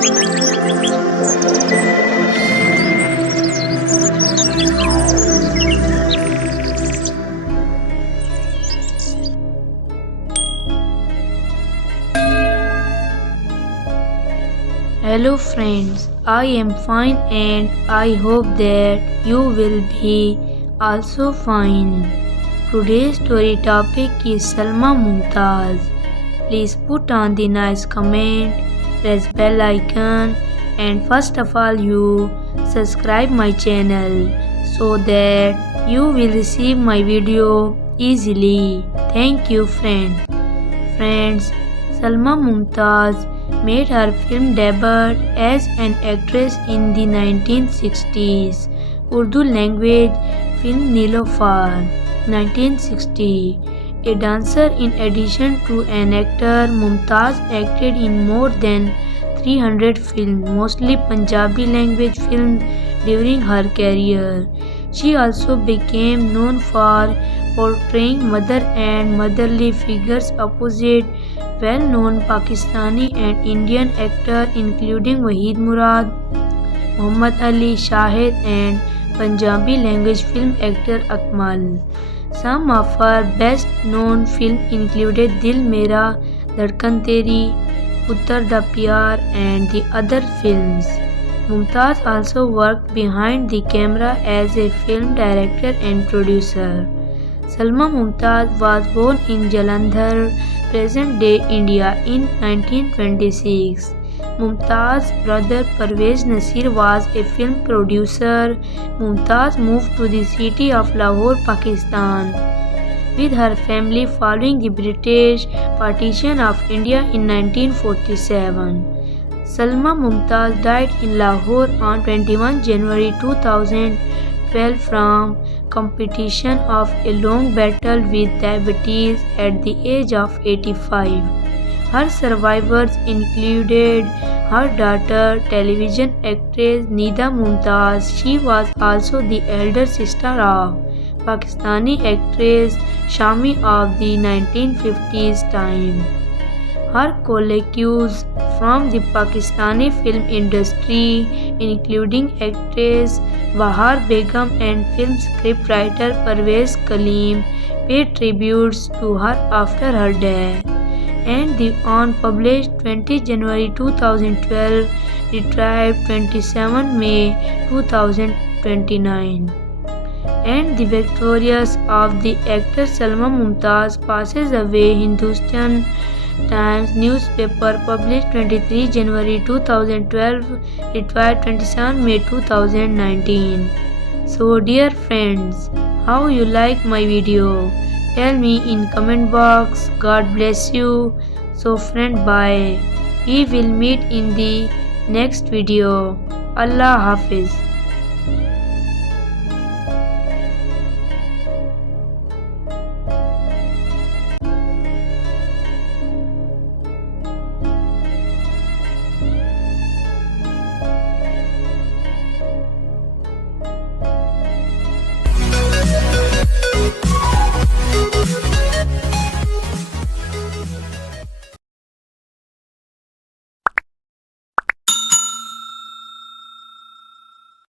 Hello friends, I am fine and I hope that you will be also fine. Today's story topic is Salma Mumtaz. Please put on the nice comment, press bell icon and first of all you subscribe my channel so that you will receive my video easily. Thank you Friends, Salma Mumtaz made her film debut as an actress in the 1960s Urdu language film Nilofar 1960. A dancer in addition to an actor, Mumtaz acted in more than 300 films, mostly Punjabi language films during her career. She also became known for portraying mother and motherly figures opposite well-known Pakistani and Indian actors including Wahid Murad, Muhammad Ali, Shahid and Punjabi language film actor Akmal. Some of her best-known films included Dil Mera, Dhadkan Teri, Puttar Da Pyar and the other films. Mumtaz also worked behind the camera as a film director and producer. Salma Mumtaz was born in Jalandhar, present-day India in 1926. Mumtaz's brother Parvez Nasir was a film producer. Mumtaz moved to the city of Lahore, Pakistan, with her family following the British partition of India in 1947. Salma Mumtaz died in Lahore on 21 January 2012 from complication of a long battle with diabetes at the age of 85. Her survivors included her daughter, television actress Nida Mumtaz. She was also the elder sister of Pakistani actress Shami of the 1950s time. Her colleagues from the Pakistani film industry, including actress Bahar Begum and film scriptwriter Parvez Kaleem, paid tributes to her after her death. And the unpublished 20 January 2012, retrieved 27 May 2029. And the victorious of the actor Salma Mumtaz passes away. Hindustan Times newspaper published 23 January 2012, retrieved 27 May 2019. So dear friends, how you like my video? Tell me in comment box. God bless you. So friend, bye. We will meet in the next video. Allah Hafiz.